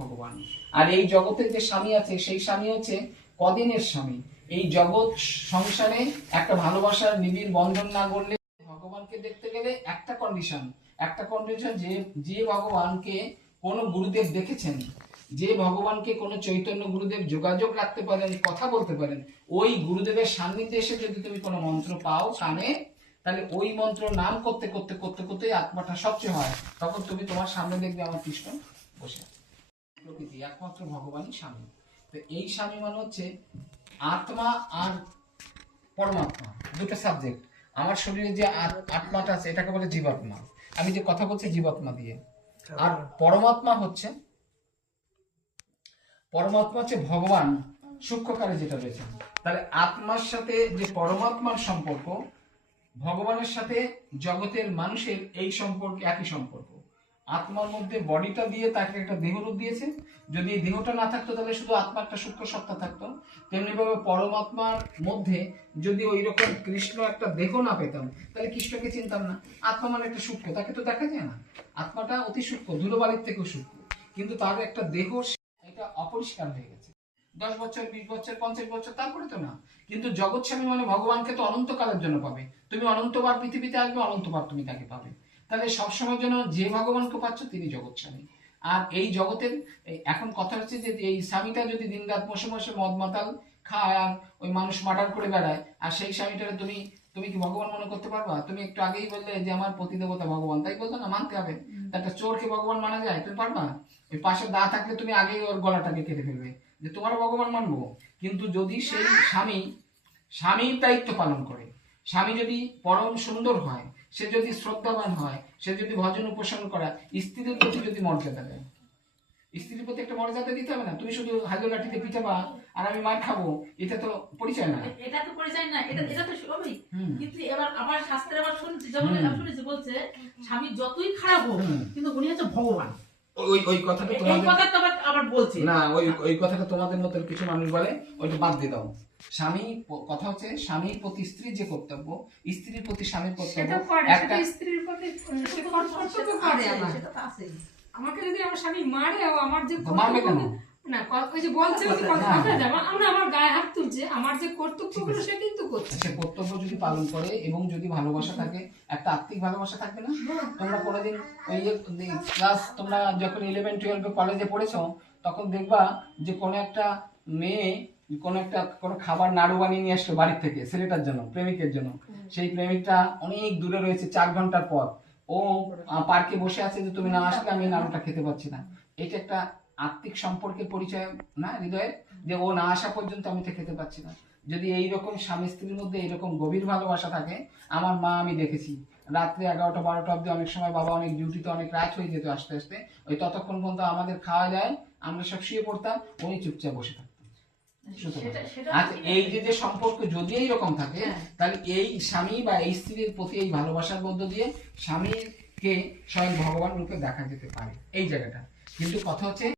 ভগবান। আর এই জগতের যে স্বামী আছে সেই স্বামী হচ্ছে কদিনের স্বামী। এই জগৎ সংসারে একটা ভালোবাসার নিবিড় বন্ধন না করলে ভগবানকে দেখতে গেলে একটা কন্ডিশন যে যে ভগবানকে কোন গুরুদেব দেখেছেন, যে ভগবানকে কোন চৈতন্য গুরুদেব যোগাযোগ রাখতে পারেন, কথা বলতে পারেন, ওই গুরুদেবের সান্নিধ্যে এসে যদি তুমি কোনো মন্ত্র পাও কানে, তাহলে ওই মন্ত্র নাম করতে করতে করতে করতে আত্মাটা স্বচ্ছ হয়। তখন তুমি তোমার সামনে দেখবে আমার কৃষ্ণ বসে। প্রকৃতি একমাত্র ভগবানই স্বামী। তো এই স্বামী মানে হচ্ছে আত্মা আর পরমাত্মা, দুটো সাবজেক্ট। আমার শরীরে যে আত্মাটা আছে এটাকে বলে জীবাত্মা, আমি যে কথা বলছি জীবাত্মা দিয়ে। আর পরমাত্মা হচ্ছে ভগবান সূক্ষ্মকারে যেটা রয়েছে। তাহলে আত্মার সাথে যে পরমাত্মার সম্পর্ক, ভগবানের সাথে জগতের মানুষের এই সম্পর্ক একই সম্পর্ক। আত্মার মধ্যে বডিটা দিয়ে তাকে একটা দেহরূপ দিয়েছে। যদি এই দেহটা না থাকতো তাহলে শুধু আত্মা একটা সূক্ষ্ম সত্তা থাকতো। তেমনি ভাবে পরমাত্মার মধ্যে যদি ওই রকম কৃষ্ণ একটা দেহ না পেতাম তাহলে কৃষ্ণকে চিনতাম না। আত্মা মানে একটা সূক্ষ্ম, তাকে তো দেখা যায় না। আত্মাটা অতি সূক্ষ্ম, ধুলোবালির থেকেও সূক্ষ্ম, কিন্তু তার একটা দেহ এটা অপরিষ্কার হয়ে গেছে। 10 বছর, 20 বছর, 50 বছর, তারপরে তো না। কিন্তু জগৎ স্বামী মানে ভগবানকে তো অনন্তকালের জন্য পাবে। তুমি অনন্তবার পৃথিবীতে আসবে, অনন্তবার তুমি তাকে পাবে। তাহলে সবসময়ের জন্য যে ভগবানকে পাচ্ছ তিনি জগৎ স্বামী। আর এই জগতের এখন কথা হচ্ছে যে এই স্বামীটা যদি দিন রাত বসে বসে মদ মাতাল খায় আর ওই মানুষ মার্ডার করে বেড়ায়, আর সেই স্বামীটারে তুমি কি ভগবান মনে করতে পারবা? তুমি একটু আগেই বললে যে আমার প্রতিদেবতা ভগবান, তাই বলতো না? মানতে হবে। একটা চোরকে ভগবান মানা যায়? তুমি পারবা? ওই পাশে দা থাকলে তুমি আগেই ওর গলাটাকে কেটে ফেলবে যে তোমার ভগবান মানবো। কিন্তু যদি সেই স্বামীর দায়িত্ব পালন করে, স্বামী যদি পরম সুন্দর হয়, সে যদি শ্রদ্ধাবান হয়, সে যদি ভজন উপাসনা করা, স্ত্রীর প্রতি যদি মর্যাদা দেয়, স্ত্রীর প্রতি একটা মর্যাদা দিতে হবে না। তুমি শুধু হাজু লাঠিতে পিটাবা আর আমি মার খাবো, এটা তো পরিচয় না। এটা তো পরিচয় না, এটা তো সবই। কিন্তু এবার আমার শাস্ত্রে আবার শুনছি, যেমন শুনেছি বলছে স্বামী যতই খারাপ হোক কিন্তু উনি হচ্ছে ভগবান। ওই কথাটা আবার বলছে না, ওই কথাটা তোমাদের মতো কিছু মানুষ বলে, ওইটা বাদ দিয়ে দাও। স্বামী কথা হচ্ছে স্বামীর প্রতি স্ত্রীর যে কর্তব্য, স্ত্রীর প্রতি স্বামীর কর্তব্য একটা। স্ত্রীর প্রতি কর্তব্য করে আমাকে যদি আমার স্বামী মারে, আমার যে মারবে কেন না, ওই যে বলছে আমার গায়ে হাত তুলছে, আমার যে কর্তব্যগুলো সে কিন্তু করছে। সে কর্তব্য যদি পালন করে এবং যদি ভালোবাসা থাকে, একটা আত্মিক ভালোবাসা থাকবে না। তোমরা কোনোদিন ওই ক্লাস তোমরা যখন 11, 12 কলেজে পড়েছো তখন দেখবা যে কোনো একটা মেয়ে কোনো খাবার নাড়ু বানিয়ে নিয়ে আসলো বাড়ির থেকে ছেলেটার জন্য, প্রেমিকের জন্য। সেই প্রেমিকটা অনেক দূরে রয়েছে, 4 ঘন্টার পথ, ও পার্কে বসে আছে যে তুমি না আসলে আমি নাড়ুটা খেতে পারছি না। এটা একটা আত্মিক সম্পর্কের পরিচয় না হৃদয়ের, যে ও না আসা পর্যন্ত আমি তো খেতে পাচ্ছি না। যদি এইরকম স্বামী স্ত্রীর মধ্যে এইরকম গভীর ভালোবাসা থাকে, আমার মা আমি দেখেছি রাত্রে 11টা 12টা অব্দি অনেক সময় বাবা অনেক ডিউটিতে অনেক রাত হয়ে যেত আসতে আসতে, ওই ততক্ষণ পর্যন্ত আমাদের খাওয়া যায়, আমরা সব শুয়ে পড়তাম, উনি চুপচাপ বসে থাকতেন। আচ্ছা, এই যে সম্পর্ক যদি এইরকম থাকে, তাহলে এই স্বামী বা এই স্ত্রীর প্রতি এই ভালোবাসার মধ্য দিয়ে স্বামীকে স্বয়ং ভগবান রূপে দেখা যেতে পারে এই জায়গাটা। কিন্তু কথা হচ্ছে